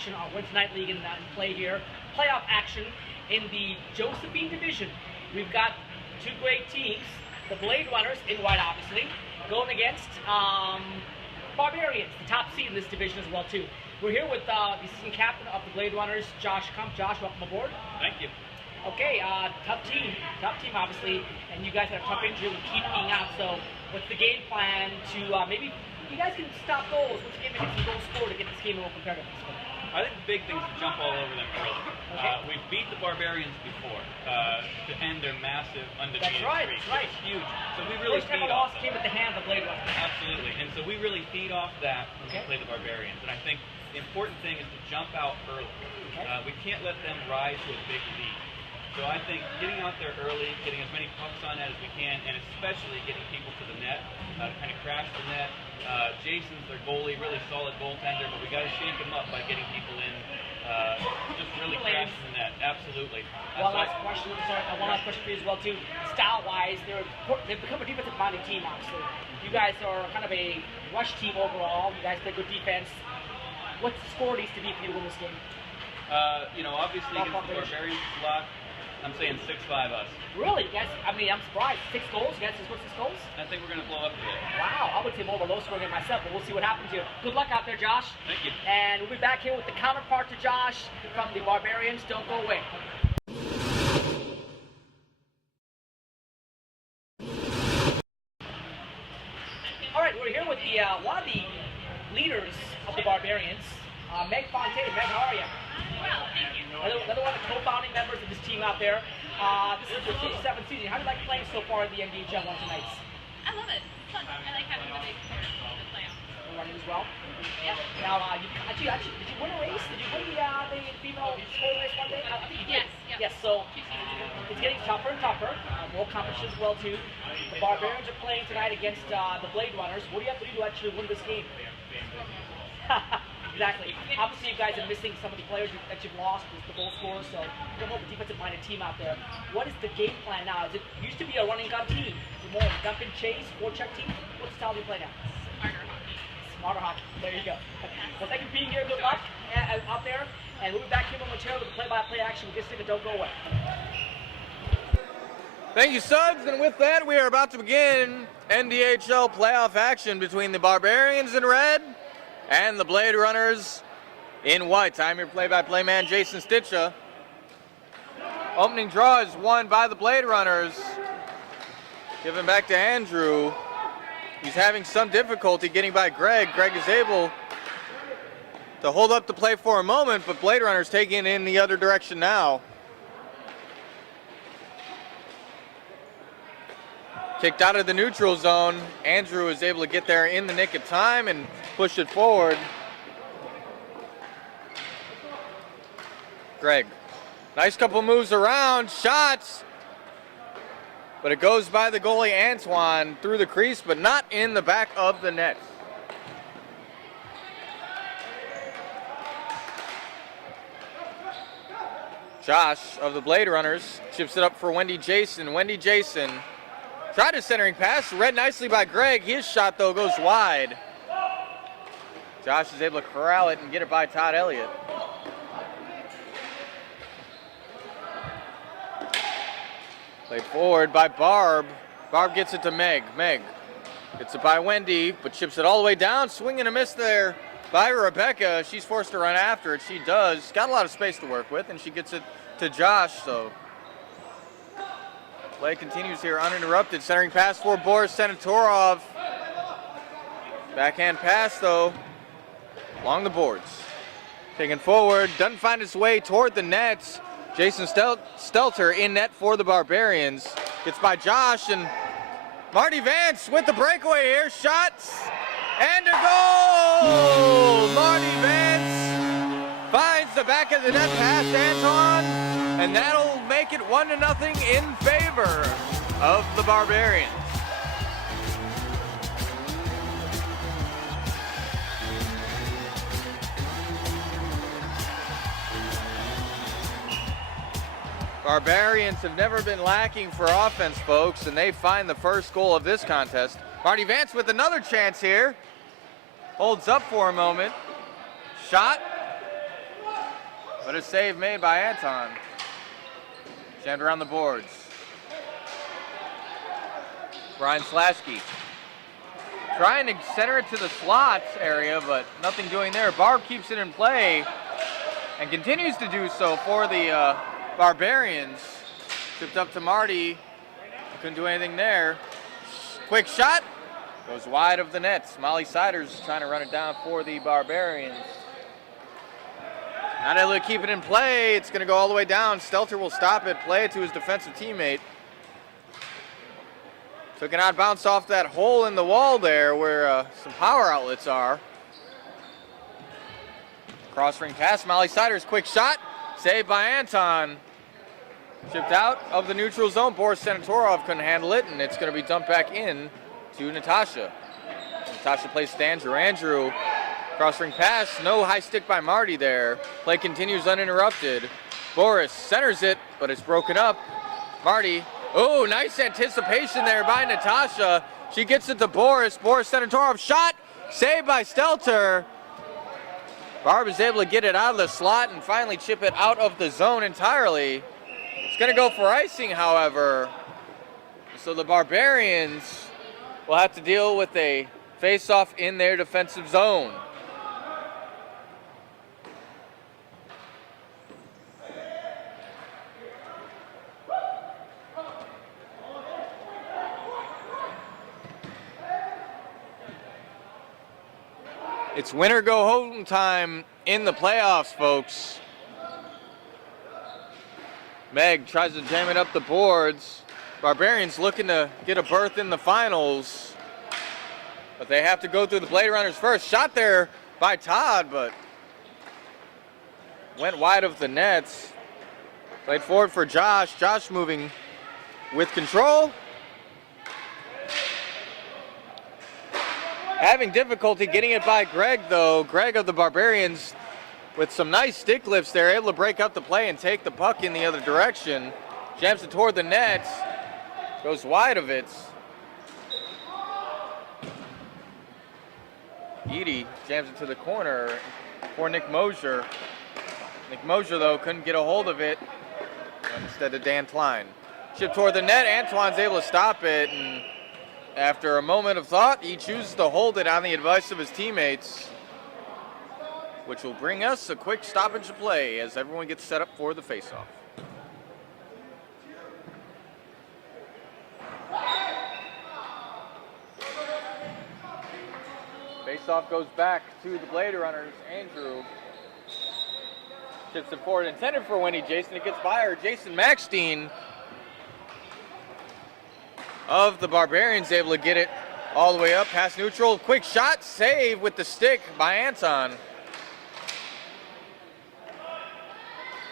action on Wednesday Night League in play here. Playoff action in the Josephine Division. We've got two great teams, the Blade Runners in white, obviously, going against Barbarians, the top seed in this division as well, too. We're here with the assistant captain of the Blade Runners, Josh Kump. Josh, welcome aboard. Thank you. Okay, tough team, obviously, and you guys had a tough injury with keep being out, so what's the game plan to maybe, you guys can stop goals, what's the game to get some goals scored to get this game a little competitive? I think the big thing is to jump all over them early. Okay. We've beat the Barbarians before to end their massive undefeated streak. That's right. It's huge. So we really First time feed a loss off came at the hands of Blade Runners. Absolutely. And so we really feed off that when we play the Barbarians. And I think the important thing is to jump out early. We can't let them rise to a big lead. So I think getting out there early, getting as many pucks on net as we can, and especially getting people to the net, to kind of crash the net. Jason's their goalie, really solid goaltender, but we got to shake him up by getting people in, just really crashing the net. Absolutely. One last question for you as well too. Style-wise, they've become a defensive-minded team, obviously. You guys are kind of a rush team overall. You guys play good defense. What's the score needs to be for you to win this game? Obviously against the Barbarians, it's a lot. I'm saying 6-5 us. Really? You guys, I'm surprised. 6 goals? You guys just scored 6 goals? I think we're going to blow up today. Wow, I would say more of a low-scoring game myself, but we'll see what happens here. Good luck out there, Josh. Thank you. And we'll be back here with the counterpart to Josh from the Barbarians. Don't go away. All right, we're here with the one of the leaders of the Barbarians, Meg Fontaine. Meg, how are you? Well, thank you. Another one of the co-founding members of this team out there. This is your 57th season. How do you like playing so far in the MDHL Wednesday nights? I love it. It's fun. I like having the big support of the playoffs. You're running as well? Yeah. Now, did you win a race? Did you win the female score race one day? I think you did. Yes. Yes, so it's getting tougher and tougher. More competition as well, too. The Barbarians are playing tonight against the Blade Runners. What do you have to do to actually win this game? Exactly. Obviously, you guys are missing some of the players that you've lost with the goal scorers, so you don't have a defensive-minded team out there. What is the game plan now? It used to be a running gun team. Is it more of a dump and chase, forecheck team? What's the style you play now? Smarter hockey. Smarter hockey. There you go. Well, thank you for being here. Good luck out there. And we'll be back here momentarily with the play-by-play action. We'll get to don't go away. Thank you, Suggs. And with that, we are about to begin MDHL playoff action between the Barbarians in red and the Blade Runners in white. I'm your play-by-play man, Jason Stitcha. Opening draw is won by the Blade Runners. Given back to Andrew. He's having some difficulty getting by Greg. Greg is able to hold up the play for a moment, but Blade Runners taking it in the other direction now. Kicked out of the neutral zone. Andrew is able to get there in the nick of time and push it forward. Greg, nice couple moves around, shots, but it goes by the goalie Antoine through the crease, but not in the back of the net. Josh of the Blade Runners chips it up for Wendy Jason. Wendy Jason tried a centering pass, read nicely by Greg. His shot, though, goes wide. Josh is able to corral it and get it by Todd Elliott. Played forward by Barb. Barb gets it to Meg. Meg gets it by Wendy, but chips it all the way down. Swing and a miss there by Rebecca. She's forced to run after it. She does. Got a lot of space to work with, and she gets it to Josh, so play continues here uninterrupted. Centering pass for Boris Senatorov. Backhand pass, though, along the boards. Taken forward, doesn't find its way toward the net. Jason Stelter in net for the Barbarians. Gets by Josh, and Marty Vance with the breakaway here. Shots, and a goal! Marty Vance finds the back of the net past Anton, and that'll make it 1-0 in favor of the Barbarians. Barbarians have never been lacking for offense, folks, and they find the first goal of this contest. Marty Vance with another chance here. Holds up for a moment. Shot. but a save made by Anton. Jammed around the boards. Brian Slasky trying to center it to the slots area, but nothing doing there. Barb keeps it in play and continues to do so for the Barbarians. Tipped up to Marty. Couldn't do anything there. Quick shot. Goes wide of the net. Molly Siders trying to run it down for the Barbarians. Not able to keep it in play. It's going to go all the way down. Stelter will stop it, play it to his defensive teammate. Took an odd bounce off that hole in the wall there where some power outlets are. Cross ring pass. Molly Siders, quick shot. Saved by Anton. Chipped out of the neutral zone. Boris Senatorov couldn't handle it, and it's going to be dumped back in to Natasha. Natasha plays to Andrew. Andrew, cross ring pass. No high stick by Marty there. Play continues uninterrupted. Boris centers it, but it's broken up. Marty. Oh, nice anticipation there by Natasha. She gets it to Boris. Boris Senatorov shot. Saved by Stelter. Barb is able to get it out of the slot and finally chip it out of the zone entirely. It's going to go for icing, however. So the Barbarians will have to deal with a face-off in their defensive zone. It's win or go home time in the playoffs, folks. Meg tries to jam it up the boards. Barbarians looking to get a berth in the finals, but they have to go through the Blade Runners first. Shot there by Todd, but went wide of the nets. Played forward for Josh. Josh moving with control. Having difficulty getting it by Greg, though. Greg of the Barbarians with some nice stick lifts there, able to break up the play and take the puck in the other direction. Jams it toward the net. Goes wide of it. Edie jams it to the corner for Nick Mosier. Nick Mosier, though, couldn't get a hold of it. Instead of Dan Klein. Chip toward the net. Antoine's able to stop it, and after a moment of thought, he chooses to hold it on the advice of his teammates, which will bring us a quick stoppage of play as everyone gets set up for the faceoff. Faceoff goes back to the Blade Runners. Andrew chips it forward, intended for Wendy Jason. It gets by her. Jason Maxstein of the Barbarians able to get it all the way up past neutral. Quick shot, save with the stick by Anton.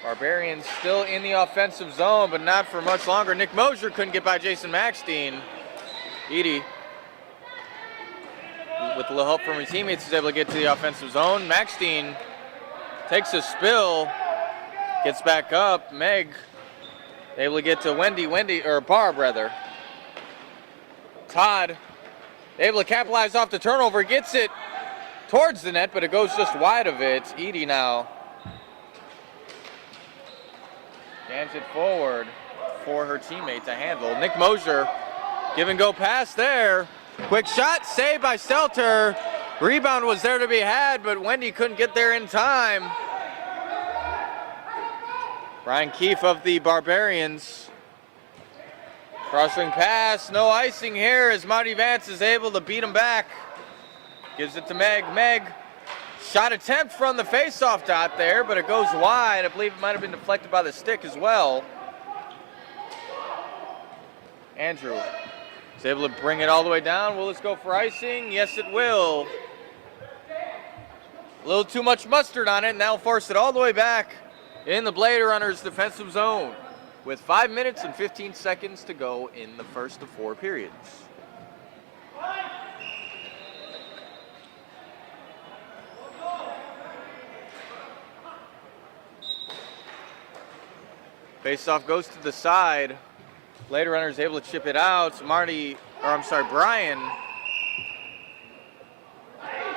Barbarians still in the offensive zone, but not for much longer. Nick Mosier couldn't get by Jason Maxstein. Edie, with a little help from his teammates, is able to get to the offensive zone. Maxstein takes a spill, gets back up. Meg able to get to Barb rather. Todd able to capitalize off the turnover, gets it towards the net, but it goes just wide of it. Edie now jams it forward for her teammate to handle. Nick Mosier, give and go pass there. Quick shot, saved by Stelter. Rebound was there to be had, but Wendy couldn't get there in time. Brian Keefe of the Barbarians. Crossing pass, no icing here as Marty Vance is able to beat him back. Gives it to Meg. Meg, shot attempt from the face-off dot there, but it goes wide. I believe it might have been deflected by the stick as well. Andrew is able to bring it all the way down. Will this go for icing? Yes, it will. A little too much mustard on it, and that'll force it all the way back in the Blade Runners' defensive zone, with 5 minutes and 15 seconds to go in the first of 4 periods. Faceoff goes to the side. Blade Runners able to chip it out. Brian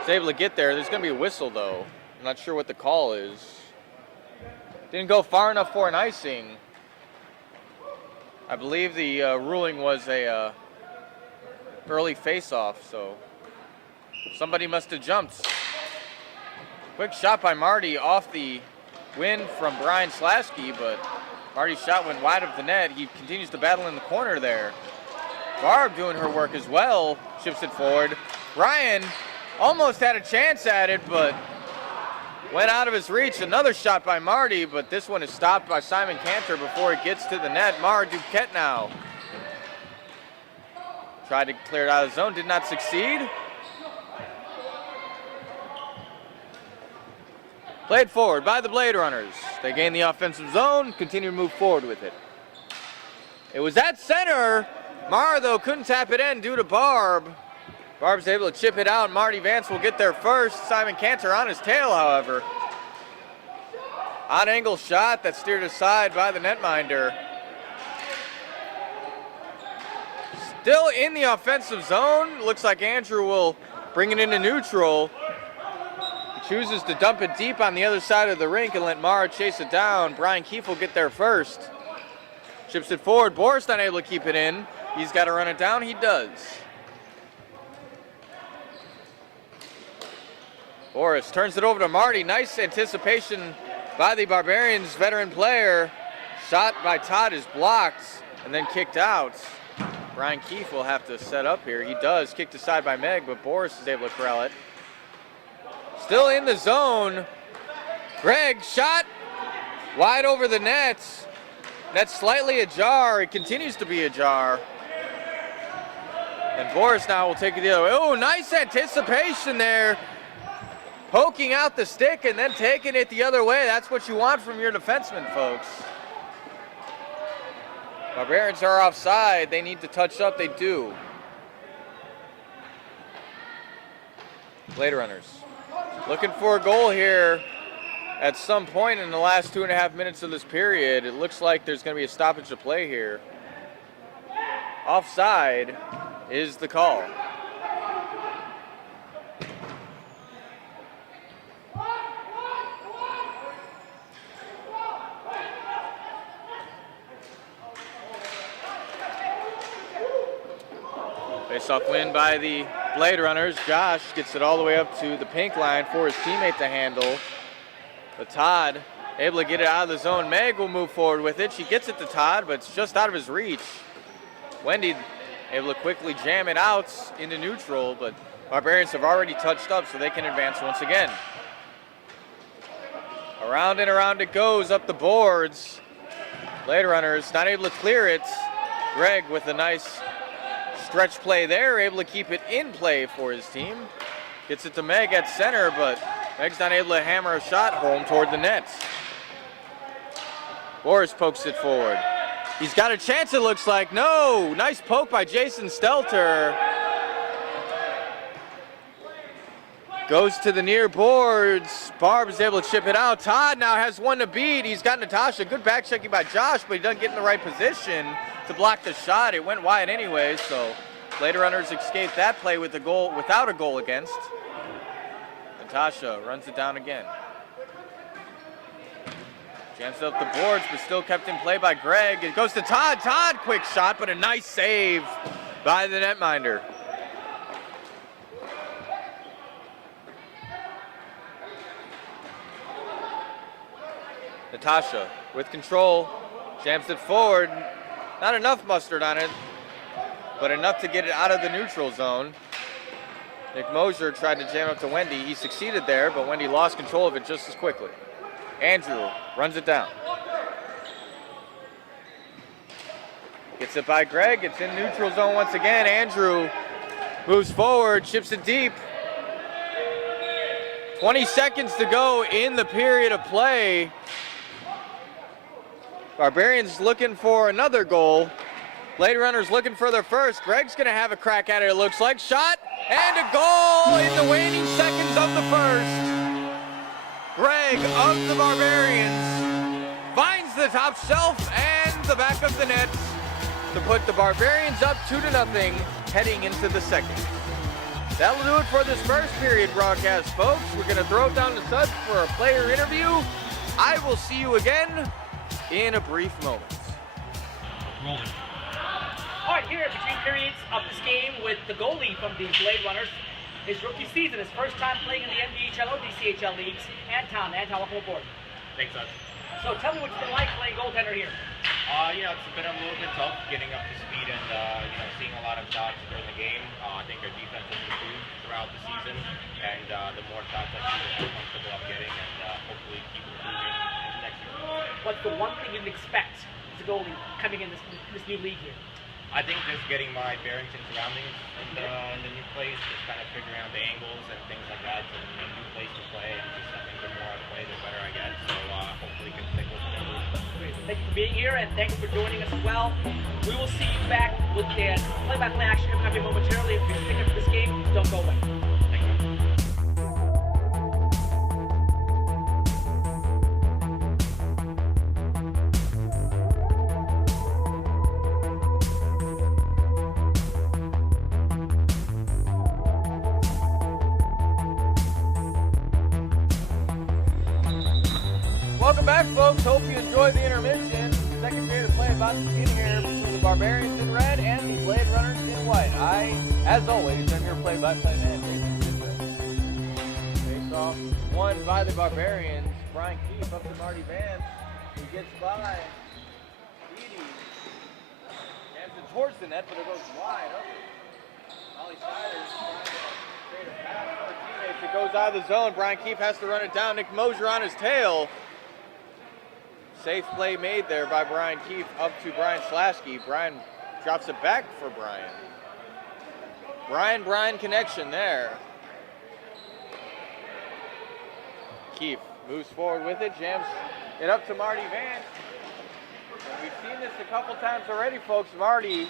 is able to get there. There's going to be a whistle, though. I'm not sure what the call is. Didn't go far enough for an icing. I believe the ruling was a early face-off, so somebody must have jumped. Quick shot by Marty off the win from Brian Slasky, but Marty's shot went wide of the net. He continues to battle in the corner there. Barb doing her work as well, chips it forward. Brian almost had a chance at it, but went out of his reach. Another shot by Marty, but this one is stopped by Simon Cantor before it gets to the net. Mara Duquette now. Tried to clear it out of the zone, did not succeed. Played forward by the Blade Runners. They gain the offensive zone, continue to move forward with it. It was at center. Mara, though, couldn't tap it in due to Barb. Barb's able to chip it out. Marty Vance will get there first. Simon Cantor on his tail, however. Odd angle shot that steered aside by the netminder. Still in the offensive zone. Looks like Andrew will bring it into neutral. He chooses to dump it deep on the other side of the rink and let Mara chase it down. Brian Keefe will get there first. Chips it forward. Boris not able to keep it in. He's got to run it down. He does. Boris turns it over to Marty. Nice anticipation by the Barbarians veteran player. Shot by Todd is blocked and then kicked out. Brian Keefe will have to set up here. He does. Kicked aside by Meg, but Boris is able to corral it. Still in the zone. Greg shot wide over the net. Net's slightly ajar. It continues to be ajar. And Boris now will take it the other way. Oh, nice anticipation there. Poking out the stick and then taking it the other way. That's what you want from your defenseman, folks. Barbarians are offside. They need to touch up. They do. Blade Runners looking for a goal here at some point in the last 2.5 minutes of this period. It looks like there's going to be a stoppage of play here. Offside is the call. Face-off win by the Blade Runners. Josh gets it all the way up to the pink line for his teammate to handle. But Todd able to get it out of the zone. Meg will move forward with it. She gets it to Todd, but it's just out of his reach. Wendy able to quickly jam it out into neutral, but Barbarians have already touched up, so they can advance once again. Around and around it goes up the boards. Blade Runners not able to clear it. Greg with a nice stretch play there, able to keep it in play for his team. Gets it to Meg at center, but Meg's not able to hammer a shot home toward the net. Boris pokes it forward. He's got a chance, it looks like. No! Nice poke by Jason Stelter. Goes to the near boards. Barb is able to chip it out. Todd now has one to beat. He's got Natasha. Good back checking by Josh, but he doesn't get in the right position to block the shot. It went wide anyway, so Blade Runners escaped that play with a goal, without a goal against. Natasha runs it down again. Jams up the boards, but still kept in play by Greg. It goes to Todd. Todd, quick shot, but a nice save by the netminder. Natasha with control, jams it forward. Not enough mustard on it, but enough to get it out of the neutral zone. Nick Mosier tried to jam up to Wendy. He succeeded there, but Wendy lost control of it just as quickly. Andrew runs it down. Gets it by Greg. It's in neutral zone once again. Andrew moves forward, chips it deep. 20 seconds to go in the period of play. Barbarians looking for another goal. Blade Runners looking for their first. Greg's gonna have a crack at it, it looks like. Shot and a goal in the waning seconds of the first. Greg of the Barbarians finds the top shelf and the back of the net to put the Barbarians up 2-0 heading into the second. That'll do it for this first period broadcast, folks. We're gonna throw it down to Suds for a player interview. I will see you again in a brief moment. Rolling. All right, here between periods of this game with the goalie from the Blade Runners. His rookie season, his first time playing in the MDHL or DCHL leagues. Anton, welcome aboard. Thanks, Ed. So tell me what it's been like playing goaltender here. It's been a little bit tough getting up to speed and seeing a lot of shots during the game. I think our defense has improved throughout the season, and the more shots I see, the more comfortable I'm getting, and hopefully keep improving next year. What's the one thing you can expect as a goalie coming in this new league here? I think just getting my bearings and surroundings in the new place, just kind of figuring out the angles and things like that, and a new place to play, and just I think the more I play, the better I get. So hopefully can stick with it. Thank you for being here, and thank you for joining us as well. We will see you back with the play-by-play action coming up momentarily. If you're sticking to this game, don't go away. Thank you. Welcome back, folks. Hope you enjoyed the intermission. Second period of play about to begin here between the Barbarians in red and the Blade Runners in white. I, as always, am your play-by-play man, Jason Div. Face off won by the Barbarians. Brian Keefe up to Marty Vance. He gets by Edie. Hands it towards the net, but it goes wide. Ollie Siders trying to create a pass for our teammates. It goes out of the zone. Brian Keefe has to run it down. Nick Mosier on his tail. Safe play made there by Brian Keefe up to Brian Slasky. Brian drops it back for Brian. Brian connection there. Keefe moves forward with it, jams it up to Marty Vance. And we've seen this a couple times already, folks. Marty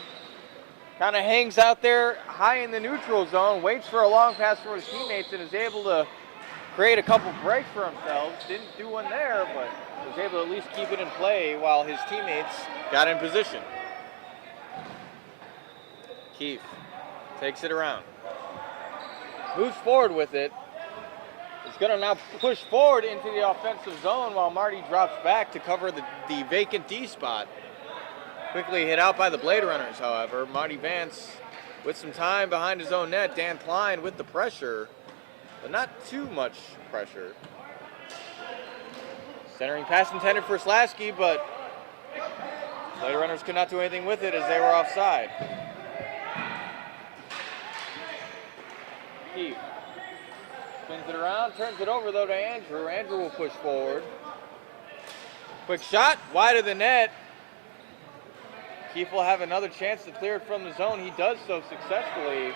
kind of hangs out there high in the neutral zone, waits for a long pass for his teammates, and is able to create a couple breaks for himself. Didn't do one there, but was able to at least keep it in play while his teammates got in position. Keefe takes it around. Moves forward with it. He's going to now push forward into the offensive zone while Marty drops back to cover the vacant D spot. Quickly hit out by the Blade Runners, however. Marty Vance with some time behind his own net. Dan Klein with the pressure, but not too much pressure. Centering pass intended for Slasky, but Blade Runners could not do anything with it as they were offside. Keefe spins it around, turns it over though to Andrew. Andrew will push forward. Quick shot, wide of the net. Keefe will have another chance to clear it from the zone. He does so successfully.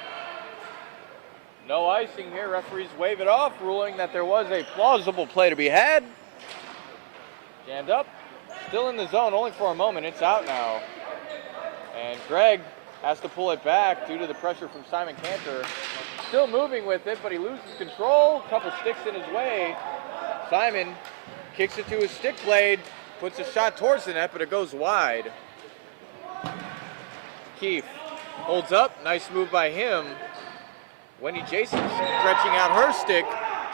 No icing here. Referees wave it off, ruling that there was a plausible play to be had. Jammed up, still in the zone, only for a moment. It's out now. And Greg has to pull it back due to the pressure from Simon Cantor. Still moving with it, but he loses control. Couple sticks in his way. Simon kicks it to his stick blade, puts a shot towards the net, but it goes wide. Keefe holds up, nice move by him. Wendy Jason stretching out her stick,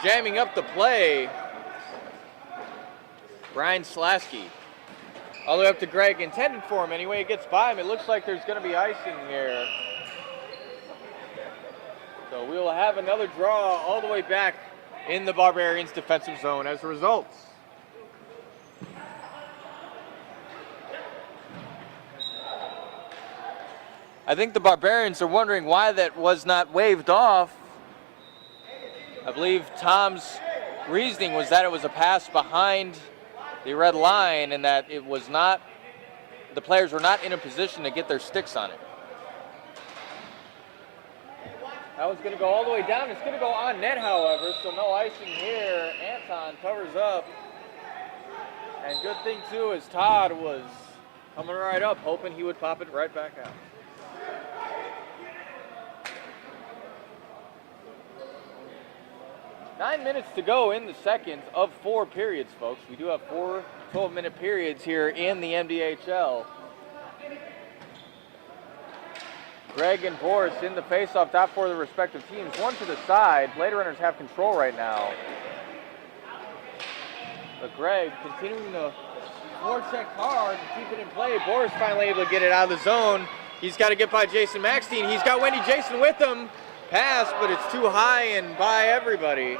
jamming up the play. Brian Slasky, all the way up to Greg, intended for him anyway. It gets by him. It looks like there's going to be icing here. So we will have another draw all the way back in the Barbarians' defensive zone as a result. I think the Barbarians are wondering why that was not waved off. I believe Tom's reasoning was that it was a pass behind the red line and that it was not, the players were not in a position to get their sticks on it. That one's going to go all the way down. It's going to go on net, however, so no icing here. Anton covers up. And good thing, too, is Todd was coming right up, hoping he would pop it right back out. Nine minutes to go in the second of 4 periods, folks. We do have 4 12-minute periods here in the MDHL. Greg and Boris in the face-off top for the respective teams. One to the side. Blade Runners have control right now. But Greg continuing to forecheck hard and keep it in play. Boris finally able to get it out of the zone. He's got to get by Jason Maxstein. He's got Wendy Jason with him. Pass, but it's too high and by everybody.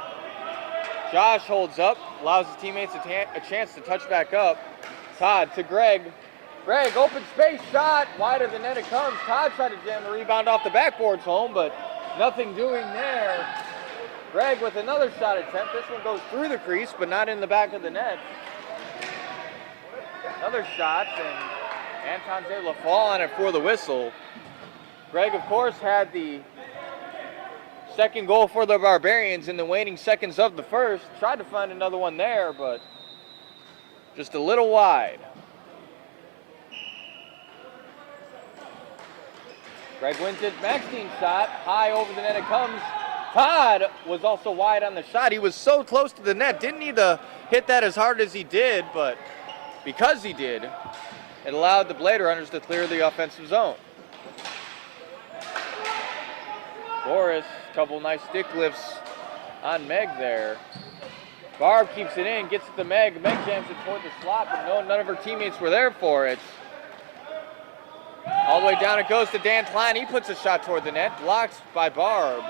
Josh holds up, allows his teammates a chance to touch back up. Todd to Greg. Greg, open space shot, wider than net it comes. Todd tried to jam the rebound off the backboards home, but nothing doing there. Greg with another shot attempt. This one goes through the crease, but not in the back of the net. Another shot, and Anton's able to fall on it for the whistle. Greg, of course, had the second goal for the Barbarians in the waning seconds of the first. Tried to find another one there, but just a little wide. Greg wins it. Maxine shot. High over the net it comes. Todd was also wide on the shot. He was so close to the net. Didn't need to hit that as hard as he did, but because he did, it allowed the Blade Runners to clear the offensive zone. Boris, couple nice stick lifts on Meg there. Barb keeps it in, gets it to Meg. Meg jams it toward the slot, but none of her teammates were there for it. All the way down it goes to Dan Klein. He puts a shot toward the net, blocked by Barb.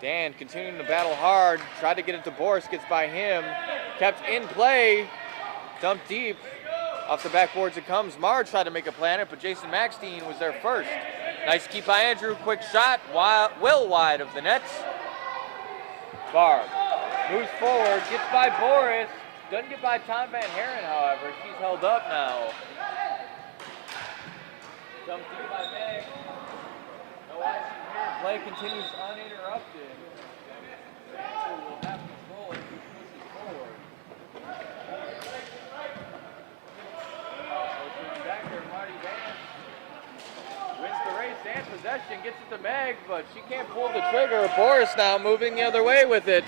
Dan continuing to battle hard, tried to get it to Boris, gets by him. Kept in play, dumped deep. Off the backboards it comes. Mara tried to make a play on it, but Jason Maxstein was there first. Nice keep by Andrew, quick shot, well wide of the net. Barb moves forward, gets by Boris. Doesn't get by Tom Van Haren, however. She's held up now. Dumped deep by Meg. No icing here. Play continues uninterrupted. Andrew will have control as he pushes forward. Back there, Marty Vance wins the race and possession, gets it to Meg, but she can't pull the trigger. Boris now moving the other way with it.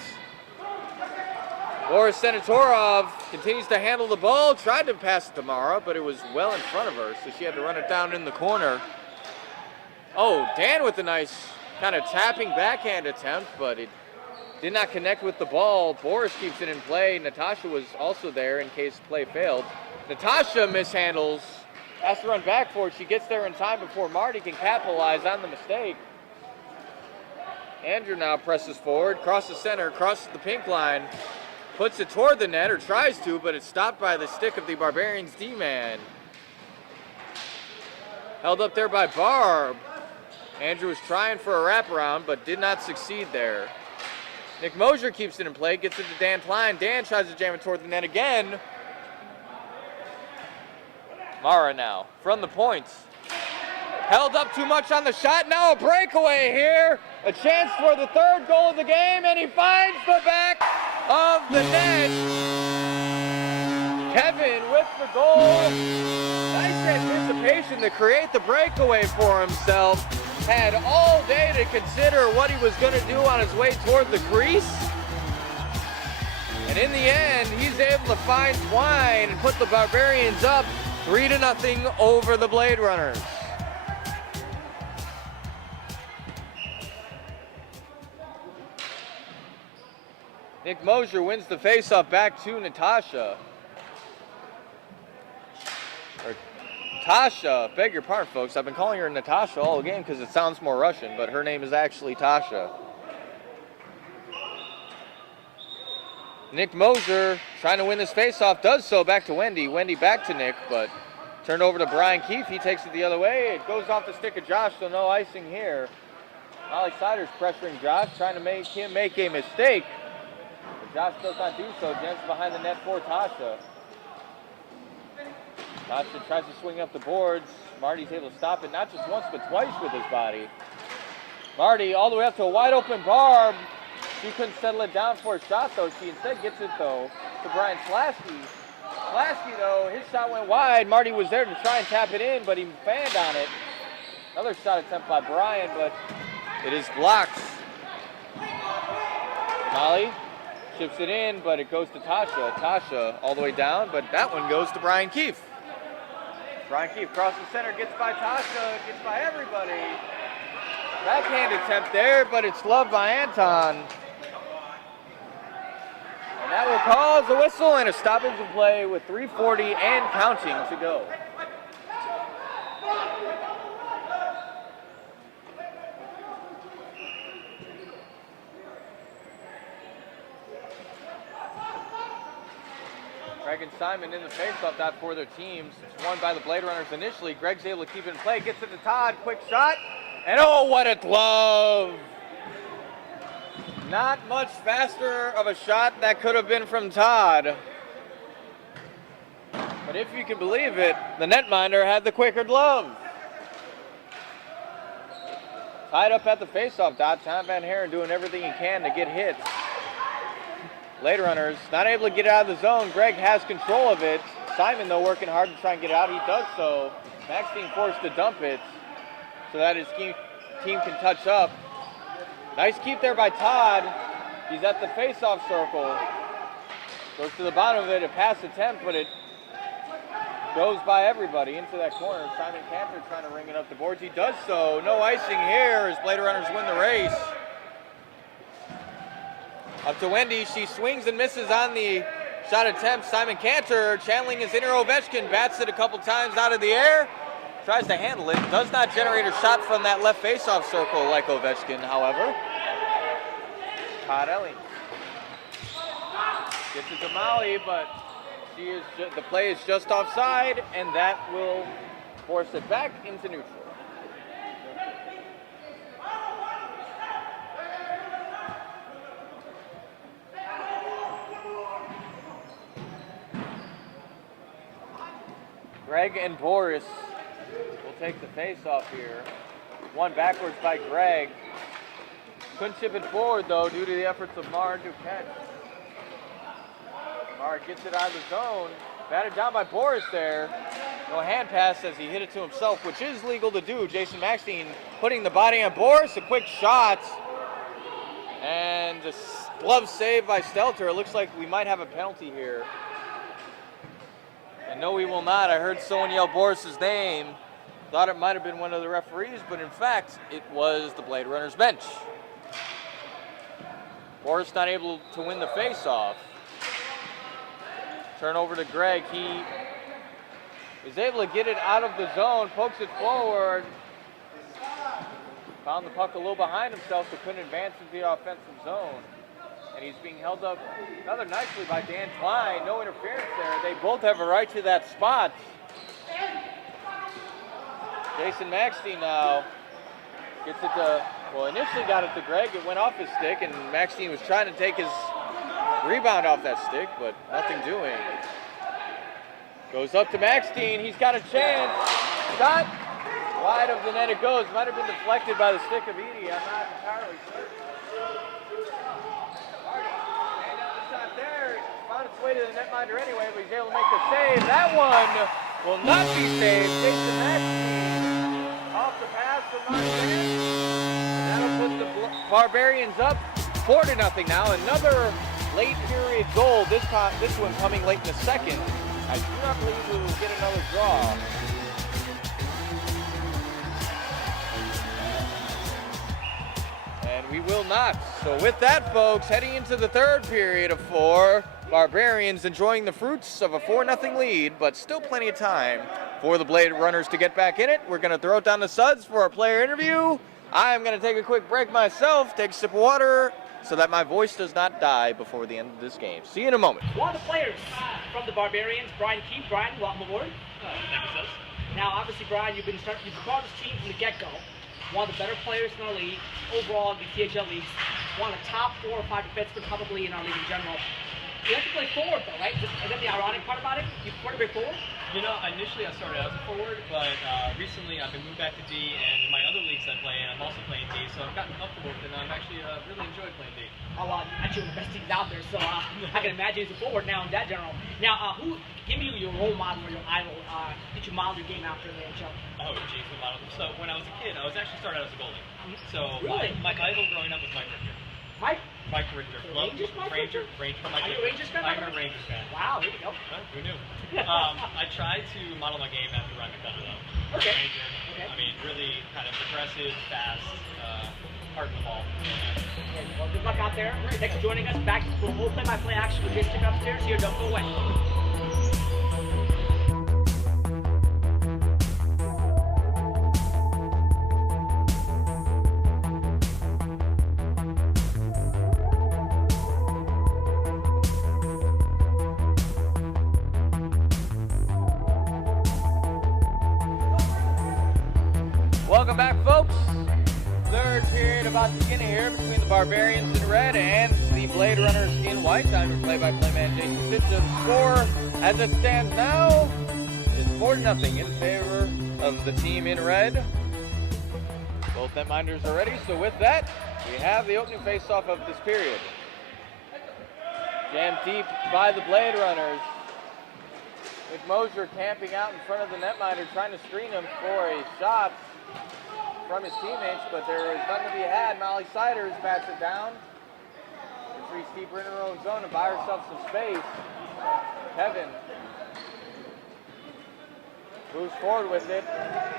Boris Senatorov continues to handle the ball, tried to pass it to Mara, but it was well in front of her, so she had to run it down in the corner. Oh, Dan with a nice kind of tapping backhand attempt, but it did not connect with the ball. Boris keeps it in play. Natasha was also there in case play failed. Natasha mishandles, has to run back for it. She gets there in time before Marty can capitalize on the mistake. Andrew now presses forward, crosses center, crosses the pink line, puts it toward the net, or tries to, but it's stopped by the stick of the Barbarians D-man. Held up there by Barb. Andrew was trying for a wraparound, but did not succeed there. Nick Mosier keeps it in play, gets it to Dan Klein. Dan tries to jam it toward the net again. Mara now, from the points. Held up too much on the shot, now a breakaway here. A chance for the third goal of the game, and he finds the back of the net. Kevin with the goal. Nice anticipation to create the breakaway for himself. Had all day to consider what he was going to do on his way toward the crease. And in the end, he's able to find Twine and put the Barbarians up 3-0 over the Blade Runners. Nick Mosier wins the faceoff back to Natasha. Or Tasha, beg your pardon, folks. I've been calling her Natasha all game because it sounds more Russian, but her name is actually Tasha. Nick Mosier trying to win this faceoff, does so back to Wendy. Wendy back to Nick, but turned over to Brian Keefe. He takes it the other way. It goes off the stick of Josh, so no icing here. Molly Siders pressuring Josh, trying to make him make a mistake. Josh does not do so. Jams behind the net for Tasha. Tasha tries to swing up the boards. Marty's able to stop it, not just once, but twice with his body. Marty all the way up to a wide open Barb. She couldn't settle it down for a shot, though. She instead gets it, though, to Brian Slasky. Slasky, though, his shot went wide. Marty was there to try and tap it in, but he fanned on it. Another shot attempt by Brian, but it is blocked. Molly chips it in, but it goes to Tasha. Tasha all the way down, but that one goes to Brian Keefe. Brian Keefe crosses center, gets by Tasha, gets by everybody. Backhand attempt there, but it's loved by Anton. And that will cause a whistle and a stoppage of play with 3:40 and counting to go. Greg and Simon in the faceoff that for their teams. It's won by the Blade Runners initially. Greg's able to keep it in play. Gets it to Todd. Quick shot. And oh, what a glove. Not much faster of a shot that could have been from Todd. But if you can believe it, the netminder had the quicker glove. Tied up at the faceoff dot. Tom Van Haren doing everything he can to get hits. Blade Runners not able to get out of the zone. Greg has control of it. Simon, though, working hard to try and get it out. He does so. Max being forced to dump it so that his team can touch up. Nice keep there by Todd. He's at the face-off circle. Goes to the bottom of it. A pass attempt, but it goes by everybody into that corner. Simon Cantor trying to ring it up the boards. He does so. No icing here as Blade Runners win the race. Up to Wendy. She swings and misses on the shot attempt. Simon Cantor channeling his inner Ovechkin. Bats it a couple times out of the air. Tries to handle it. Does not generate a shot from that left face-off circle like Ovechkin, however. Todd Elling gets it to Molly, but the play is just offside, and that will force it back into neutral. Greg and Boris will take the face-off here. One backwards by Greg. Couldn't chip it forward, though, due to the efforts of Mar Duquette. Mar gets it out of the zone. Batted down by Boris there. No hand pass as he hit it to himself, which is legal to do. Jason Maxine putting the body on Boris. A quick shot. And a glove save by Stelter. It looks like we might have a penalty here. And no, we will not. I heard someone yell Boris's name. Thought it might have been one of the referees, but in fact, it was the Blade Runners bench. Boris not able to win the face-off. Turn over to Greg. He is able to get it out of the zone, pokes it forward. Found the puck a little behind himself, so couldn't advance into the offensive zone. And he's being held up rather nicely by Dan Klein. No interference there. They both have a right to that spot. Jason Maxine now gets it to, well, initially got it to Greg. It went off his stick, and Maxine was trying to take his rebound off that stick, but nothing doing. Goes up to Maxine. He's got a chance. Shot. Wide of the net it goes. Might have been deflected by the stick of Edie. I'm not entirely sure. Found its way to the netminder anyway, but he's able to make the save. That one will not be saved. Jason Maxine off the pass from Martin. That'll put the Barbarians up 4-0 now. Another late period goal. This one coming late in the second. I do not believe we will get another draw. And we will not. So with that, folks, heading into the third period of 4, Barbarians enjoying the fruits of a 4-0 lead, but still plenty of time for the Blade Runners to get back in it. We're going to throw it down to Suds for our player interview. I'm going to take a quick break myself, take a sip of water, so that my voice does not die before the end of this game. See you in a moment. One of the players from the Barbarians, Brian Keefe. Brian, welcome aboard. Thank you, Suds. Now, obviously, Brian, you've brought this team from the get-go. One of the better players in our league, overall in the DCHL leagues. One of the top 4 or 5 defensemen probably in our league in general. You have to play forward, though, right? Is that the ironic part about it? You prefer to play forward? You know, initially I started as a forward, but recently I've been moved back to D, and in my other leagues I play in, I'm also playing D, so I've gotten comfortable with it, and I've actually really enjoyed playing D. Oh, well, actually one of the best teams out there, so I can imagine he's a forward now in that general. Now, give me your role model or your idol that you modeled your game after in the NHL. Oh, geez, the model. So when I was a kid, I was actually started out as a goalie. So really? my idol growing up was Mike Richter. Mike Richter. Rangers, Mike Richter? Ranger. Are you a Rangers fan? I'm a Rangers fan. Wow, there you go. Who knew? I tried to model my game after Ryan McDonough, though. Okay. Ranger. Okay. I mean, really kind of aggressive, fast, part of the ball. Okay, well, good luck out there. Thanks for joining us. Back for full play-by-play action with Jason upstairs here. Don't go away. Welcome back, folks. Third period about to begin here between the Barbarians in red and the Blade Runners in white. Time for play-by-play man Jason Fitch. The score, as it stands now, is 4-0 in favor of the team in red. Both netminders are ready, so with that, we have the opening face-off of this period. Jammed deep by the Blade Runners. With Mosier camping out in front of the netminder, trying to screen him for a shot from his teammates, but there is none to be had. Molly Siders bats it down. Retreats deeper in her own zone to buy herself some space. Kevin moves forward with it.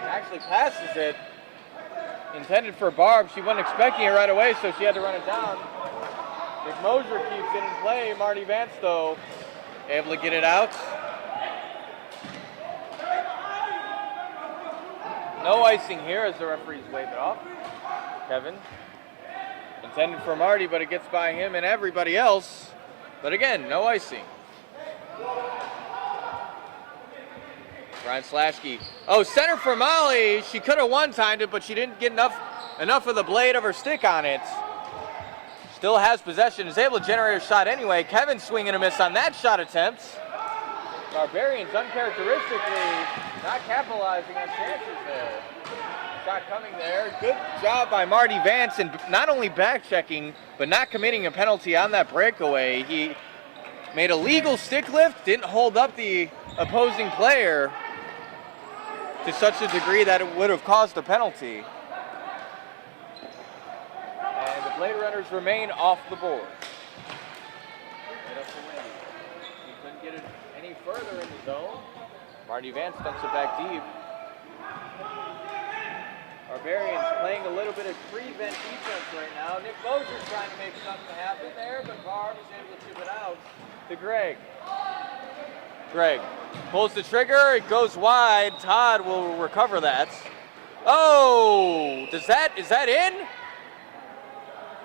Actually passes it. Intended for Barb. She wasn't expecting it right away, so she had to run it down. McMosier keeps it in play. Marty Vance, though, able to get it out. No icing here as the referees wave it off. Kevin, intended for Marty, but it gets by him and everybody else. But again, no icing. Brian Slashke. Oh, center for Molly. She could have one-timed it, but she didn't get enough of the blade of her stick on it. Still has possession, is able to generate a shot anyway. Kevin swing and a miss on that shot attempt. Barbarians uncharacteristically not capitalizing on chances there. Shot coming there. Good job by Marty Vance, and not only back checking, but not committing a penalty on that breakaway. He made a legal stick lift, didn't hold up the opposing player to such a degree that it would have caused a penalty. And the Blade Runners remain off the board. Right up to Wendy. He couldn't get it any further in the zone. Marty Vance dumps it back deep. Barbarians playing a little bit of prevent defense right now. Nick Mosier's trying to make something happen there, but Barb is able to chip it out to Greg. Greg pulls the trigger, it goes wide. Todd will recover that. Oh, is that in?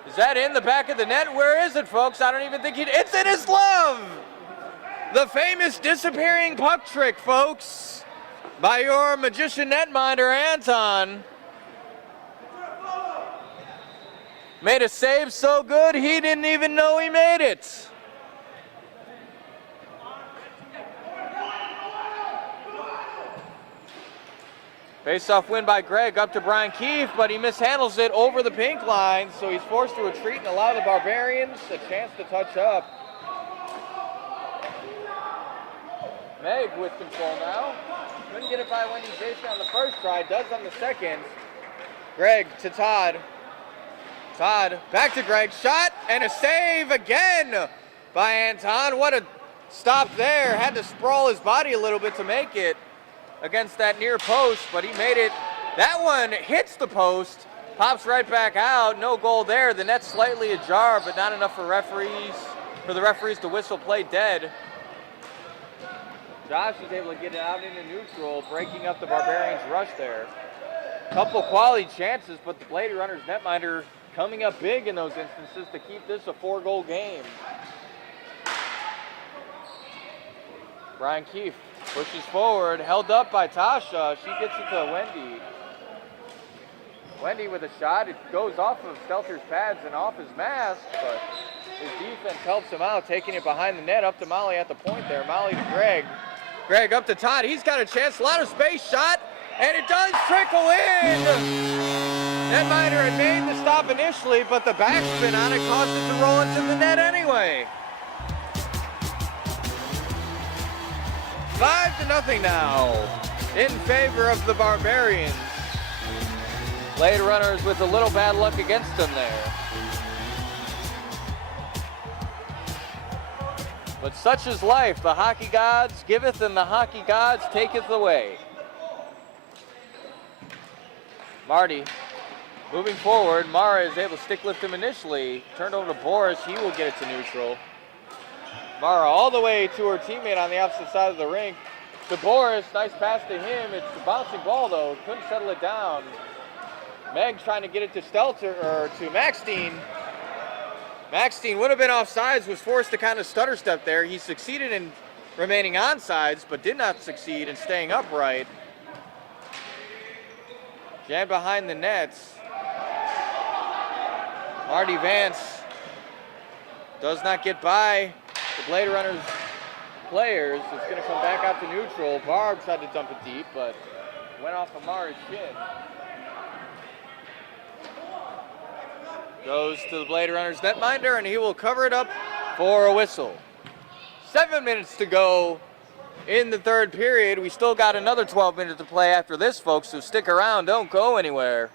Is that in the back of the net? Where is it, folks? I don't even think it's in his glove! The famous disappearing puck trick, folks, by your magician netminder, Anton. Made a save so good, he didn't even know he made it. Face-off win by Greg, up to Brian Keefe, but he mishandles it over the pink line, so he's forced to retreat and allow the Barbarians a chance to touch up. Meg with control now. Couldn't get it by Wendy Jason on the first try, does on the second. Greg to Todd. Todd back to Greg, shot and a save again by Anton. What a stop there. Had to sprawl his body a little bit to make it against that near post, but he made it. That one hits the post, pops right back out. No goal there. The net's slightly ajar, but not enough for the referees to whistle play dead. Josh is able to get it out into neutral, breaking up the Barbarians' rush there. Couple quality chances, but the Blade Runners netminder coming up big in those instances to keep this a 4-goal game. Brian Keefe pushes forward, held up by Tasha. She gets it to Wendy. Wendy with a shot. It goes off of Stelter's pads and off his mask, but his defense helps him out, taking it behind the net up to Molly at the point there. Molly to Greg. Greg up to Todd. He's got a chance. A lot of space. Shot. And it does trickle in. Netminder had made the stop initially, but the backspin on it caused it to roll into the net anyway. 5-0 now in favor of the Barbarians. Blade Runners with a little bad luck against them there. But such is life. The hockey gods giveth and the hockey gods taketh away. Marty Moving forward, Mara is able to stick lift him initially. Turned over to Boris, he will get it to neutral. Mara all the way to her teammate on the opposite side of the rink. To Boris, nice pass to him. It's a bouncing ball though, couldn't settle it down. Meg trying to get it to Stelter, or to Maxstein. Maxstein would have been offsides, was forced to kind of stutter step there. He succeeded in remaining onsides, but did not succeed in staying upright. Jammed behind the nets. Marty Vance does not get by the Blade Runners players. It's going to come back out to neutral. Barb tried to dump it deep, but went off of Mara's shin. Goes to the Blade Runners netminder, and he will cover it up for a whistle. 7 minutes to go in the third period. We still got another 12 minutes to play after this, folks, so stick around. Don't go anywhere.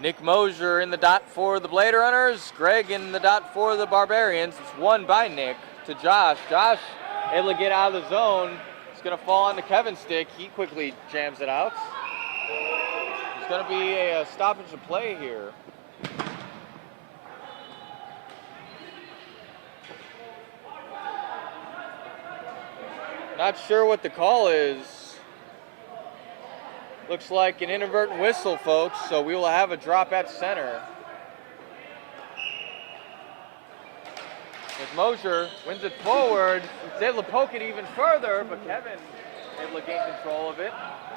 Nick Mosier in the dot for the Blade Runners. Greg in the dot for the Barbarians. It's won by Nick to Josh. Josh able to get out of the zone. It's going to fall on the Kevin stick. He quickly jams it out. It's going to be a stoppage of play here. Not sure what the call is. Looks like an inadvertent whistle, folks, so we will have a drop at center. As Mosier wins it forward, he's able to poke it even further, but Kevin able to gain control of it.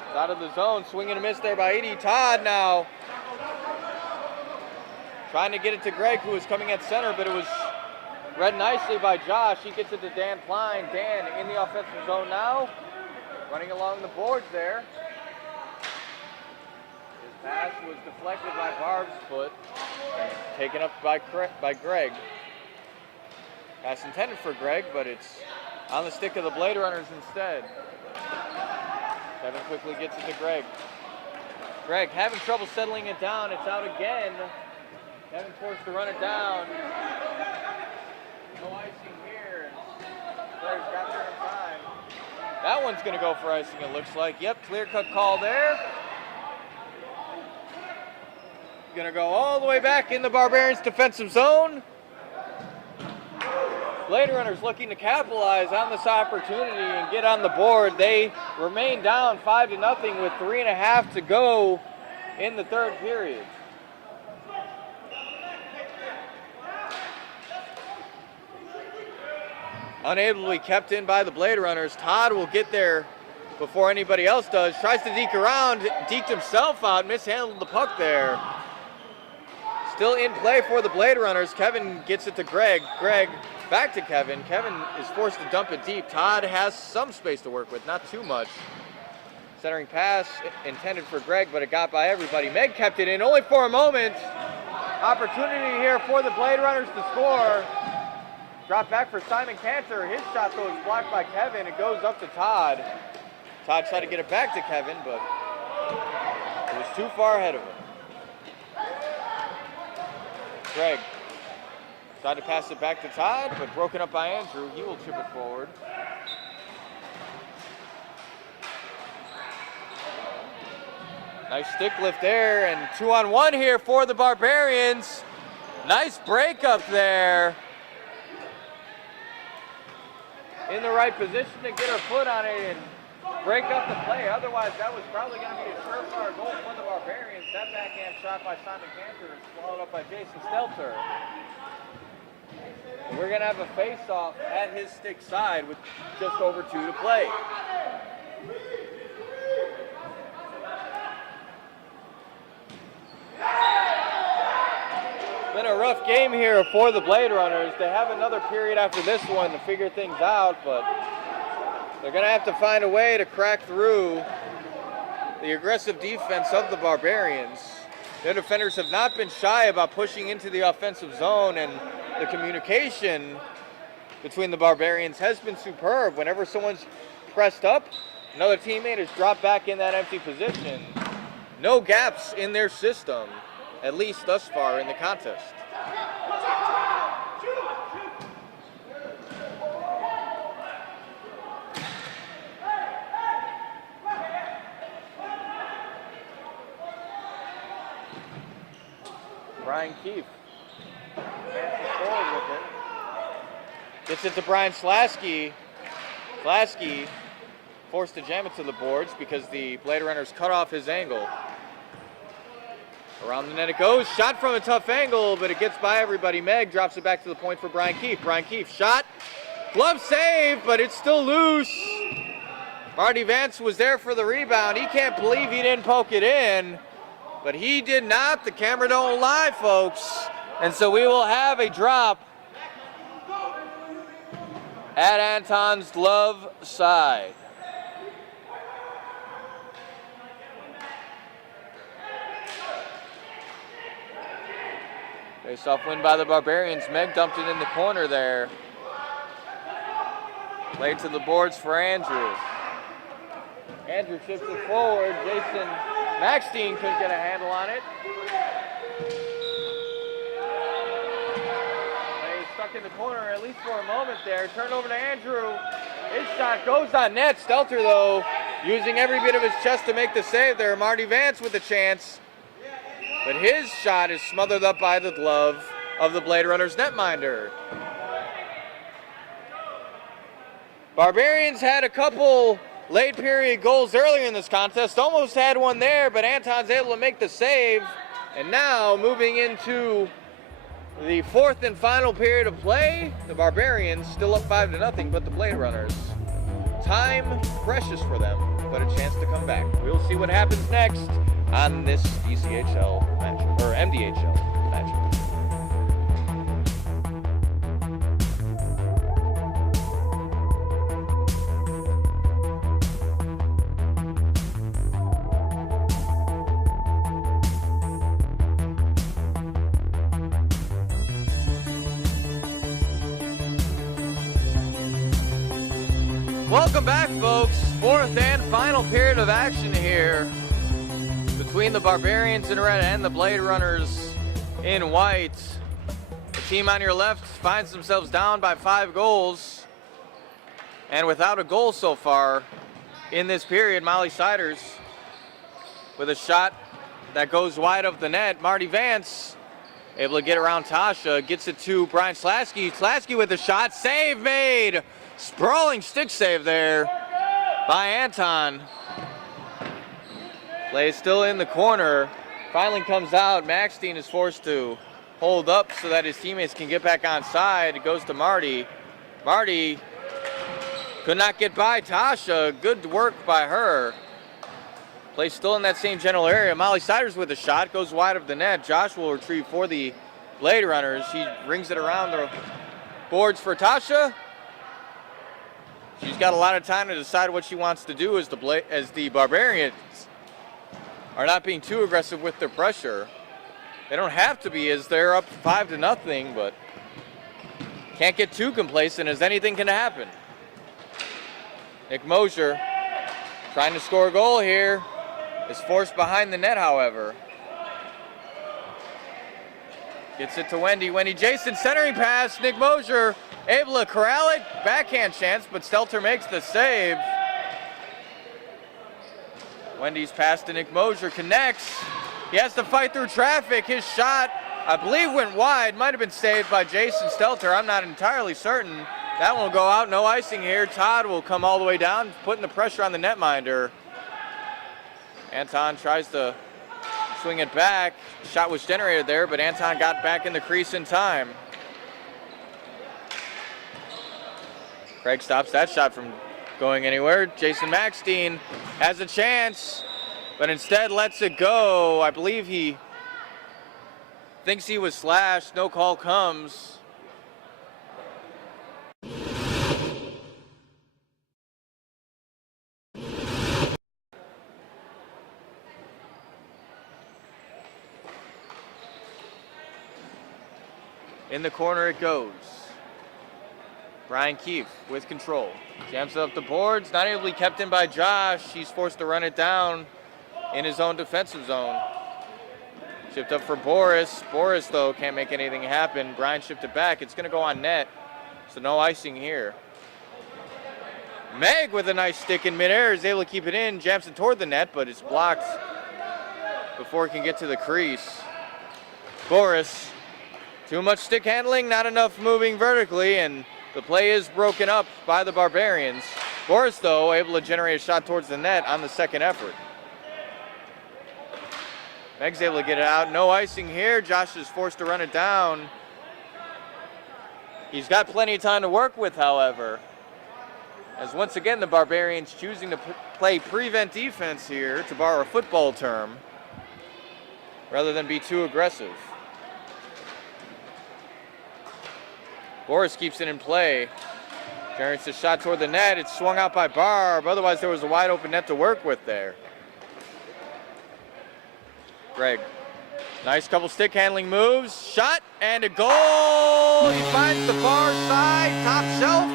It's out of the zone, swing and a miss there by Edie. Todd now trying to get it to Greg, who was coming at center, but it was read nicely by Josh. He gets it to Dan Klein. Dan in the offensive zone now, running along the boards there. Pass was deflected by Barb's foot, taken up by Greg. Pass intended for Greg, but it's on the stick of the Blade Runners instead. Kevin quickly gets it to Greg. Greg having trouble settling it down. It's out again. Kevin forced to run it down. No icing here. Players got there in time. That one's going to go for icing, it looks like. Yep, clear-cut call there. Gonna go all the way back in the Barbarians defensive zone. Blade Runners looking to capitalize on this opportunity and get on the board. They remain down 5-0 with 3.5 to go in the third period. Unable to be kept in by the Blade Runners. Todd will get there before anybody else does. Tries to deke around, deked himself out, mishandled the puck there. Still in play for the Blade Runners. Kevin gets it to Greg. Greg back to Kevin. Kevin is forced to dump it deep. Todd has some space to work with, not too much. Centering pass intended for Greg, but it got by everybody. Meg kept it in only for a moment. Opportunity here for the Blade Runners to score. Drop back for Simon Cantor. His shot, though, is blocked by Kevin. It goes up to Todd. Todd tried to get it back to Kevin, but it was too far ahead of him. Greg tried to pass it back to Todd, but broken up by Andrew. He will chip it forward. Nice stick lift there, and 2-on-1 here for the Barbarians. Nice break up there. In the right position to get her foot on it and break up the play. Otherwise, that was probably going to be a surefire goal for the Barbarians. That backhand shot by Simon Cantor is swallowed up by Jason Stelter. We're going to have a face-off at his stick side with just over 2 to play. It's been a rough game here for the Blade Runners. They have another period after this one to figure things out, but they're going to have to find a way to crack through the aggressive defense of the Barbarians. Their defenders have not been shy about pushing into the offensive zone, and the communication between the Barbarians has been superb. Whenever someone's pressed up, another teammate has dropped back in that empty position. no gaps in their system, at least thus far in the contest. Brian Keefe advances forward with it. Gets it to Brian Slasky. Slasky forced to jam it to the boards because the Blade Runners cut off his angle. Around the net it goes. Shot from a tough angle, but it gets by everybody. Meg drops it back to the point for Brian Keefe. Brian Keefe shot. Glove save, but it's still loose. Marty Vance was there for the rebound. He can't believe he didn't poke it in, but he did not. The camera don't lie, folks. And so we will have a drop at Anton's glove side. Face-off win by the Barbarians. Meg dumped it in the corner there. Played to the boards for Andrew. Andrew chips it forward. Jason Maxstein couldn't get a handle on it. He's stuck in the corner at least for a moment there. Turned over to Andrew. His shot goes on net. Stelter, though, using every bit of his chest to make the save there. Marty Vance with a chance. But his shot is smothered up by the glove of the Blade Runners netminder. Barbarians had a couple late period goals earlier in this contest. Almost had one there, but Anton's able to make the save. And now moving into the fourth and final period of play, the Barbarians still up 5-0, but the Blade Runners, time precious for them, but a chance to come back. We'll see what happens next on this DCHL match, or MDHL match. Welcome back, folks. Fourth and final period of action here between the Barbarians in red and the Blade Runners in white. The team on your left finds themselves down by 5 goals. And without a goal so far in this period, Molly Siders with a shot that goes wide of the net. Marty Vance able to get around Tasha, gets it to Brian Slasky. Slasky with a shot, save made. Sprawling stick save there by Anton. Play is still in the corner. Finally comes out. Maxstein is forced to hold up so that his teammates can get back on side. It goes to Marty. Marty could not get by Tasha. Good work by her. Play still in that same general area. Molly Siders with a shot. Goes wide of the net. Josh will retrieve for the Blade Runners. He rings it around the boards for Tasha. She's got a lot of time to decide what she wants to do as the Barbarians are not being too aggressive with their pressure. They don't have to be as they're up 5-0, but can't get too complacent as anything can happen. Nick Mosier trying to score a goal here is forced behind the net, however. Gets it to Wendy. Wendy Jason centering pass. Nick Mosier able to corral it. Backhand chance, but Stelter makes the save. Wendy's pass to Nick Mosier connects. He has to fight through traffic. His shot, I believe, went wide. Might have been saved by Jason Stelter. I'm not entirely certain. That one will go out. No icing here. Todd will come all the way down, putting the pressure on the netminder. Anton tries to swing it back. Shot was generated there, but Anton got back in the crease in time. Craig stops that shot from going anywhere. Jason Maxstein has a chance, but instead lets it go. I believe he thinks he was slashed. No call comes. In the corner it goes. Brian Keefe with control. Jams it up the boards. Not able to be kept in by Josh. He's forced to run it down in his own defensive zone. Shipped up for Boris. Boris, though, can't make anything happen. Brian shipped it back. It's going to go on net, so no icing here. Meg with a nice stick in midair is able to keep it in. Jams it toward the net, but it's blocked before it can get to the crease. Boris, too much stick handling, not enough moving vertically, and the play is broken up by the Barbarians. Boris, though, able to generate a shot towards the net on the second effort. Meg's able to get it out. No icing here. Josh is forced to run it down. He's got plenty of time to work with, however, as once again the Barbarians choosing to play prevent defense here, to borrow a football term, rather than be too aggressive. Boris keeps it in play. Generates a shot toward the net. It's swung out by Barb. Otherwise, there was a wide open net to work with there. Greg, nice couple stick handling moves. Shot and a goal. He finds the far side, top shelf.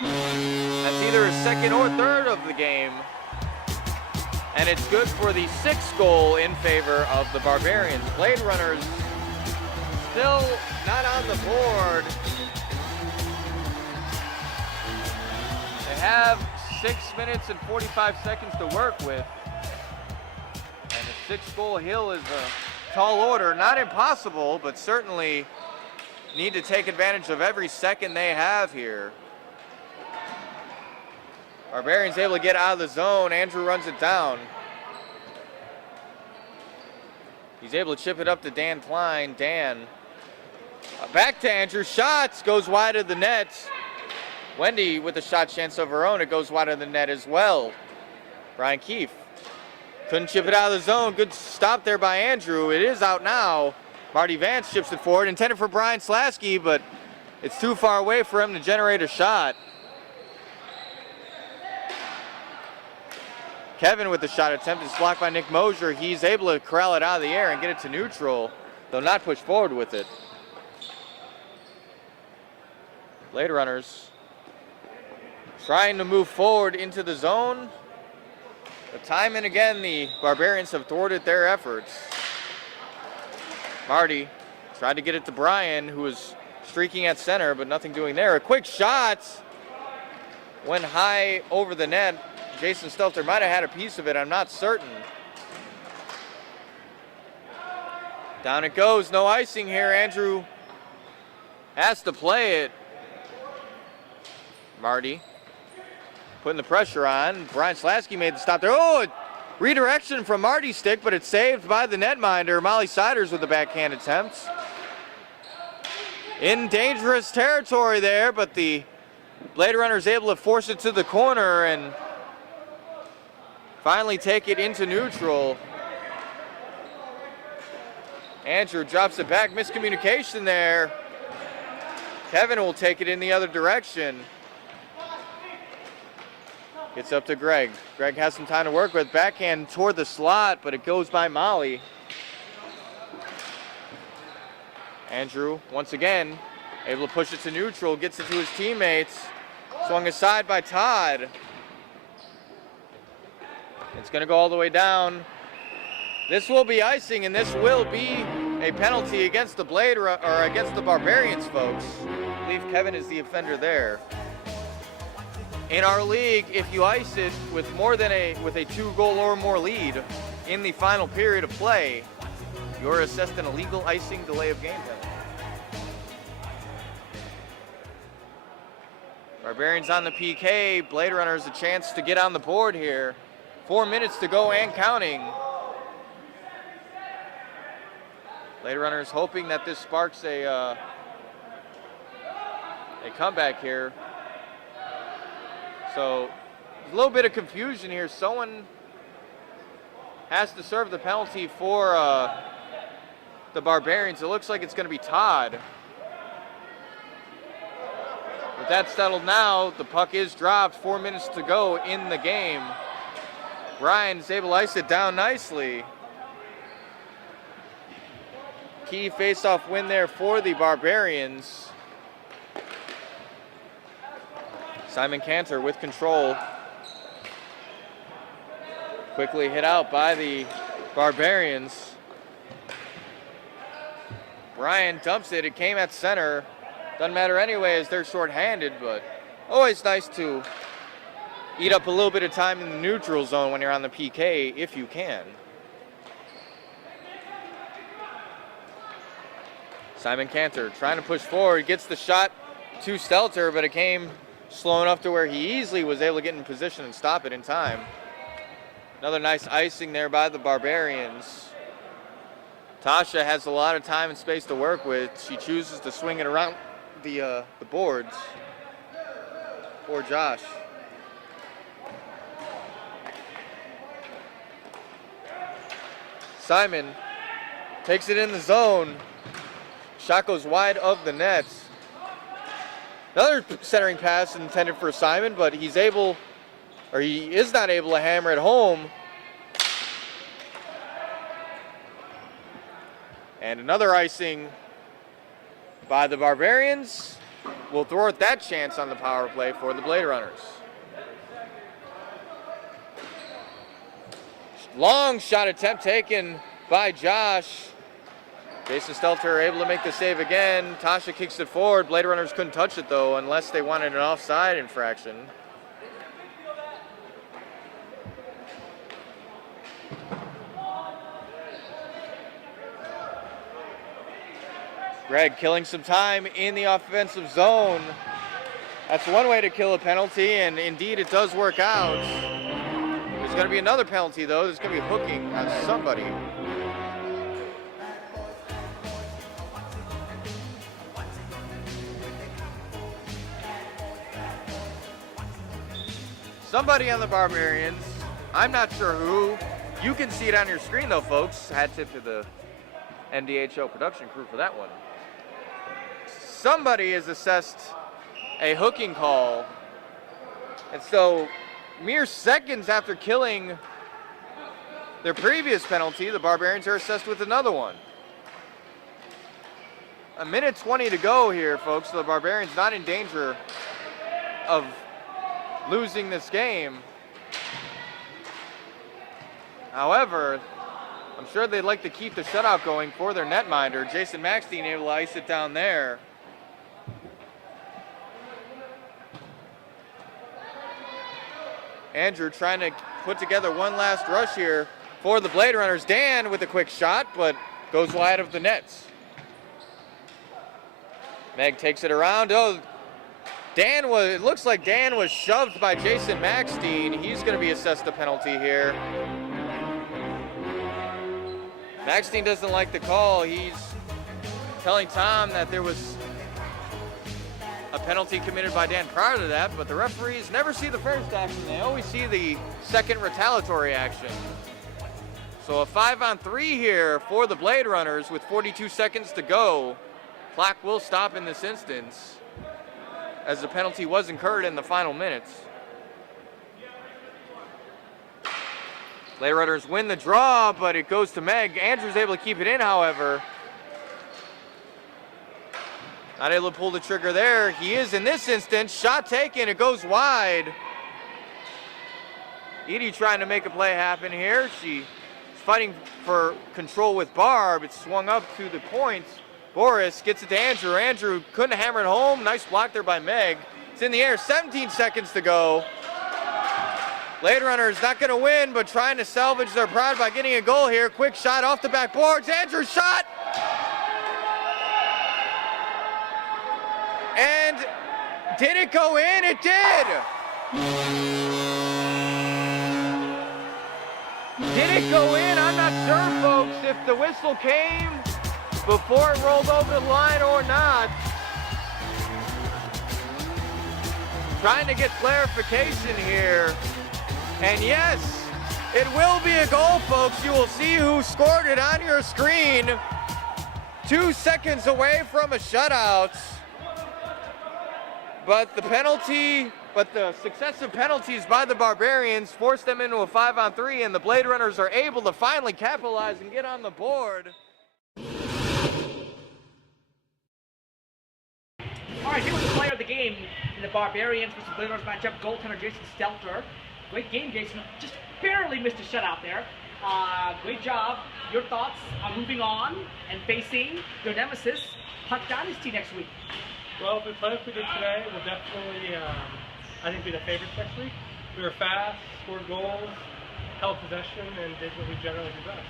That's either his second or third of the game. And it's good for the 6th goal in favor of the Barbarians. Blade Runners still not on the board. They have 6 minutes and 45 seconds to work with. And the 6th goal hill is a tall order. Not impossible, but certainly need to take advantage of every second they have here. Barbarians able to get out of the zone. Andrew runs it down. He's able to chip it up to Dan Klein. Dan, back to Andrew. Shots, goes wide of the net. Wendy with a shot chance of her own. It goes wide of the net as well. Brian Keefe couldn't chip it out of the zone. Good stop there by Andrew. It is out now. Marty Vance chips it forward. Intended for Brian Slasky, but it's too far away for him to generate a shot. Kevin with the shot attempt is blocked by Nick Mosier. He's able to corral it out of the air and get it to neutral, though not push forward with it. Blade Runners trying to move forward into the zone. But time and again, the Barbarians have thwarted their efforts. Marty tried to get it to Brian, who was streaking at center, but nothing doing there. A quick shot went high over the net. Jason Stelter might have had a piece of it, I'm not certain. Down it goes, no icing here. Andrew has to play it. Marty putting the pressure on. Brian Slasky made the stop there. Oh, redirection from Marty's stick, but it's saved by the netminder. Molly Siders with the backhand attempt. In dangerous territory there, but the Blade Runner is able to force it to the corner and finally take it into neutral. Andrew drops it back. Miscommunication there. Kevin will take it in the other direction. Gets up to Greg. Greg has some time to work with. Backhand toward the slot, but it goes by Molly. Andrew, once again, able to push it to neutral. Gets it to his teammates. Swung aside by Todd. It's going to go all the way down. This will be icing, and this will be a penalty against the against the Barbarians, folks. I believe Kevin is the offender there. In our league, if you ice it with with a 2-goal or more lead in the final period of play, you're assessed an illegal icing delay of game penalty. Barbarians on the PK. Blade Runners a chance to get on the board here. 4 minutes to go and counting. Blade Runners hoping that this sparks a comeback here. So a little bit of confusion here. Someone has to serve the penalty for the Barbarians. It looks like it's going to be Todd. With that settled now, the puck is dropped. 4 minutes to go in the game. Brian's able to ice it down nicely. Key face-off win there for the Barbarians. Simon Cantor with control. Quickly hit out by the Barbarians. Brian dumps it. It came at center. Doesn't matter anyway as they're shorthanded, but always nice to eat up a little bit of time in the neutral zone when you're on the PK if you can. Simon Cantor trying to push forward, gets the shot to Stelter, but it came slow enough to where he easily was able to get in position and stop it in time. Another nice icing there by the Barbarians. Tasha has a lot of time and space to work with. She chooses to swing it around the boards. Poor Josh. Simon takes it in the zone. Shot goes wide of the nets. Another centering pass intended for Simon, but he is not able to hammer it home. And another icing by the Barbarians will thwart that chance on the power play for the Blade Runners. Long shot attempt taken by Josh. Jason Stelter able to make the save again. Tasha kicks it forward. Blade Runners couldn't touch it though unless they wanted an offside infraction. Greg killing some time in the offensive zone. That's one way to kill a penalty, and indeed it does work out. There's going to be another penalty though. There's going to be hooking on somebody. Somebody on the Barbarians. I'm not sure who. You can see it on your screen though, folks. Hat tip to the MDHL production crew for that one. Somebody has assessed a hooking call. And so, mere seconds after killing their previous penalty, the Barbarians are assessed with another one. A minute 20 to go here, folks. The Barbarians not in danger of losing this game. However, I'm sure they'd like to keep the shutout going for their netminder. Jason Maxstein able to ice it down there. Andrew trying to put together one last rush here for the Blade Runners. Dan with a quick shot, but goes wide of the nets. Meg takes it around. Oh, it looks like Dan was shoved by Jason Maxstein. He's going to be assessed a penalty here. Maxstein doesn't like the call. He's telling Tom that there was a penalty committed by Dan prior to that, but the referees never see the first action. They always see the second retaliatory action. So a 5-on-3 here for the Blade Runners with 42 seconds to go. Clock will stop in this instance as the penalty was incurred in the final minutes. Blade Runners win the draw, but it goes to Meg. Andrew's able to keep it in, however. Not able to pull the trigger there. He is in this instance. Shot taken, it goes wide. Edie trying to make a play happen here. She's fighting for control with Barb. It's swung up to the points. Boris gets it to Andrew. Andrew couldn't hammer it home. Nice block there by Meg. It's in the air, 17 seconds to go. Blade Runners not gonna win, but trying to salvage their pride by getting a goal here. Quick shot off the back boards. Andrew's shot! And did it go in? It did! Did it go in? I'm not sure, folks, if the whistle came before it rolled over the line or not. Trying to get clarification here. And yes, it will be a goal, folks. You will see who scored it on your screen. 2 seconds away from a shutout. But the successive penalties by the Barbarians forced them into a 5-on-3, and the Blade Runners are able to finally capitalize and get on the board. All right, here was the player of the game in the Barbarians versus Blade Runners matchup, goaltender Jason Stelter. Great game, Jason. Just barely missed a shutout there. Great job. Your thoughts on moving on and facing your nemesis, Puck Dynasty, next week? Well, if we play like we did today, we'll definitely, I think, be the favorites next week. We were fast, scored goals, held possession, and did what we generally do best.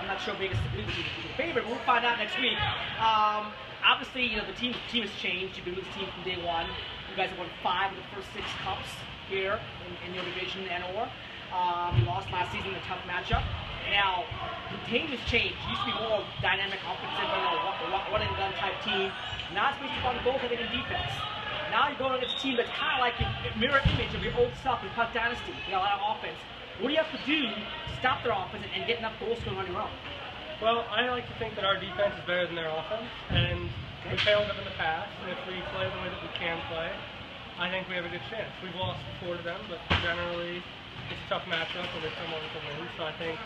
I'm not sure Vegas agrees with you to be the favorite. We'll find out next week. Obviously, the team has changed. You've been with this team from day one. You guys have won 5 of the first 6 cups here in your division and or. You lost last season in a tough matchup. Now, the team has changed. It used to be more dynamic, offensive, one and done type team. Now it's based upon goaltending and defense. Now you're going against a team that's kind of like a mirror image of your old self in Puck Dynasty. A lot of offense. What do you have to do to stop their offense and get enough goals scoring on your own? Well, I like to think that our defense is better than their offense, and we failed them in the past. And if we play the way that we can play, I think we have a good chance. We've lost before to them, but generally it's a tough matchup and they come over to win. So I think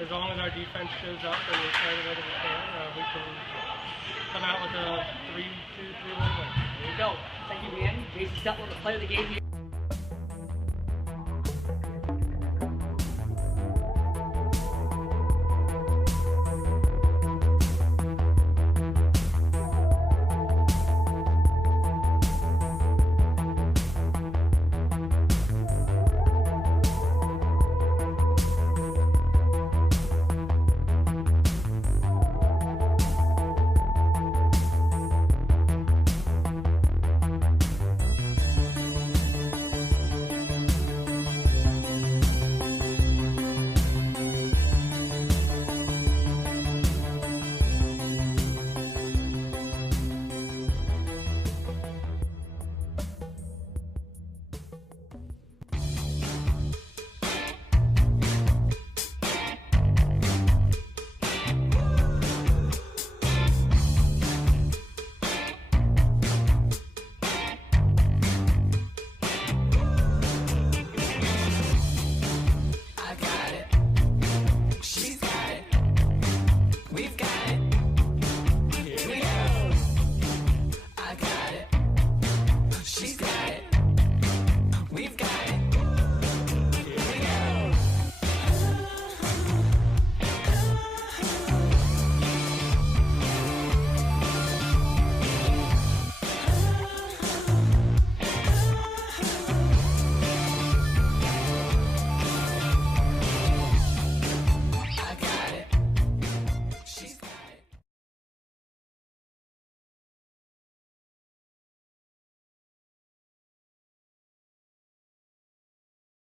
as long as our defense shows up and we play the way that we can come out with a 3-2, 3-1 win. There you go. Thank you, Dan. Jason Stetler, the player of the game here.